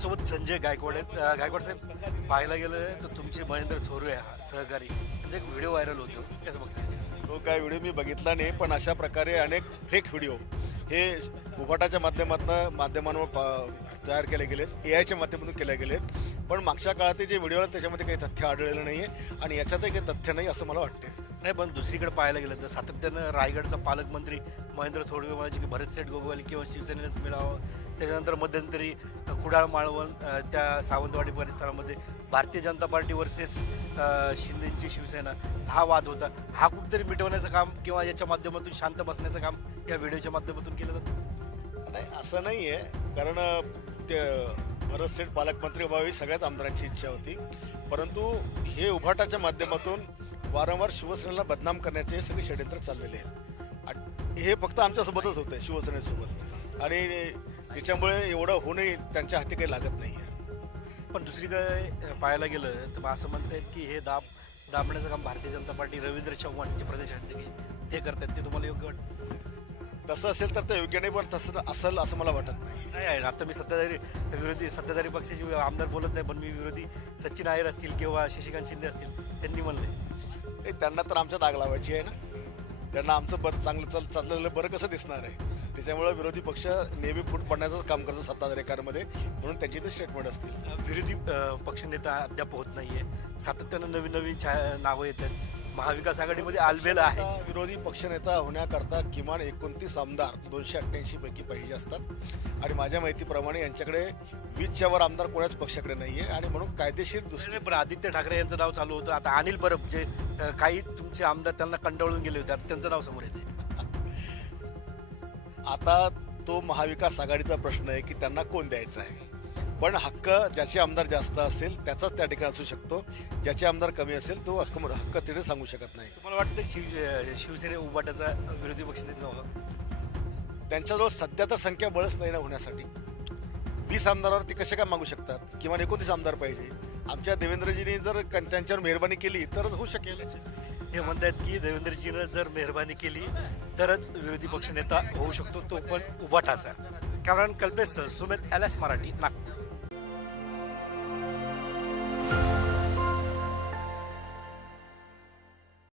आपल्यासोबत संजय गायकवाड आहेत. गायकवाड साहेब, पाहायला गेलं तर तुमचे महेंद्र थोरवे सहकारी म्हणजे एक व्हिडिओ व्हायरल होतो, कसं बघताय? तो काय व्हिडिओ मी बघितला नाही, पण अशा प्रकारे अनेक फेक व्हिडिओ हे उभाटाच्या माध्यमांवर तयार केले गेलेत, AIच्या माध्यमातून केले गेलेत. पण मागच्या काळात जे व्हिडिओ आहेत त्याच्यामध्ये काही तथ्य आढळलेलं नाही आहे आणि याच्यातही काही तथ्य नाही असं मला वाटते. नाही, पण दुसरीकडे पाहायला गेलं तर सातत्यानं रायगडचा पालकमंत्री महेंद्र थोरवे म्हणायचे की भरतसेठ गोगोली किंवा शिवसेनेलाच मिळावं. त्याच्यानंतर मध्यंतरी कुडाळ माळवण त्या सावंतवाडी परिसरामध्ये भारतीय जनता पार्टी वर्सेस शिंदेची शिवसेना हा वाद होता. हा कुठेतरी मिटवण्याचं काम किंवा याच्या माध्यमातून शांत बसण्याचं काम या व्हिडिओच्या माध्यमातून केलं जातं. नाही, असं नाही आहे, कारण ते भरतसेठ पालकमंत्री व्हावी सगळ्याच आमदारांची इच्छा होती. परंतु हे उभाटाच्या माध्यमातून वारंवार शिवसेनेला बदनाम करण्याचे हे सगळे षडयंत्र चाललेले आहेत आणि हे फक्त आमच्यासोबतच होतं आहे, शिवसेनेसोबत, आणि त्याच्यामुळे एवढं होणंही त्यांच्या हाती काही लागत नाही आहे. पण दुसरीकडे पाहायला गेलं तर असं म्हणतायत की हे दाबण्याचं काम भारतीय जनता पार्टी रवींद्र चव्हाण जे प्रदेश अध्यक्ष ते करतात. ते तुम्हाला योग्य वाटतं? तसं असेल तर ते योग्य नाही, पण तसं असेल असं मला वाटत नाही. नाही आहे, आता मी सत्ताधारी पक्षाचे आमदार बोलत नाही, पण मी विरोधी सचिन अय्यर असतील किंवा शशिकांत शिंदे असतील त्यांनी म्हणले नाही, त्यांना तर आमच्या दाग लावायची आहे ना. त्यांना आमचं बरं चांगलं चाललेलं बरं कसं दिसणार आहे. त्याच्यामुळे विरोधी पक्ष नेहमी फूट पडण्याचंच काम करतो सत्ताधारीकांमध्ये, म्हणून त्यांची ते स्टेटमेंट असतील. विरोधी पक्षनेता अद्याप होत नाहीये, सातत्यानं नवीन नावं येत आहेत. महाविकास आघाडीमध्ये आलबेल आहे. आता विरोधी पक्षनेता होण्याकरता किमान 29 आमदार 288 पैकी पाहिजे असतात आणि माझ्या माहितीप्रमाणे यांच्याकडे 20च्या वर आमदार कोणाच पक्षाकडे नाहीये आणि म्हणून कायदेशीर दुसरे पण आदित्य ठाकरे यांचं नाव चालू होतं. आता अनिल परब जे काही तुमचे आमदार त्यांना कंटाळून गेले होते, आता त्यांचं नाव समोर येते. आता तो महाविकास आघाडीचा प्रश्न आहे की त्यांना कोण द्यायचं आहे. पण हक्क ज्याचे आमदार जास्त असेल त्याचाच त्या ठिकाणी असू शकतो, ज्याचे आमदार कमी असेल तो हक्क तिथे सांगू शकत नाही. मला वाटतं शिवसेने उभाटाचा विरोधी पक्षनेता व्हावा. त्यांच्याजवळ सध्या तर संख्या बळच नाही ना होण्यासाठी. 20 आमदारावर ते कसे काय मागू शकतात? किमान 29 आमदार पाहिजे. आमच्या देवेंद्रजींनी जर त्यांच्यावर मेहरबानी केली तरच होऊ शकेल. हे म्हणतात की देवेंद्रजीनं जर मेहरबानी केली तरच विरोधी पक्षनेता होऊ शकतो, तो पण उभाटाचा. कारण कल्पेश सुमित LS मराठी नागपूर.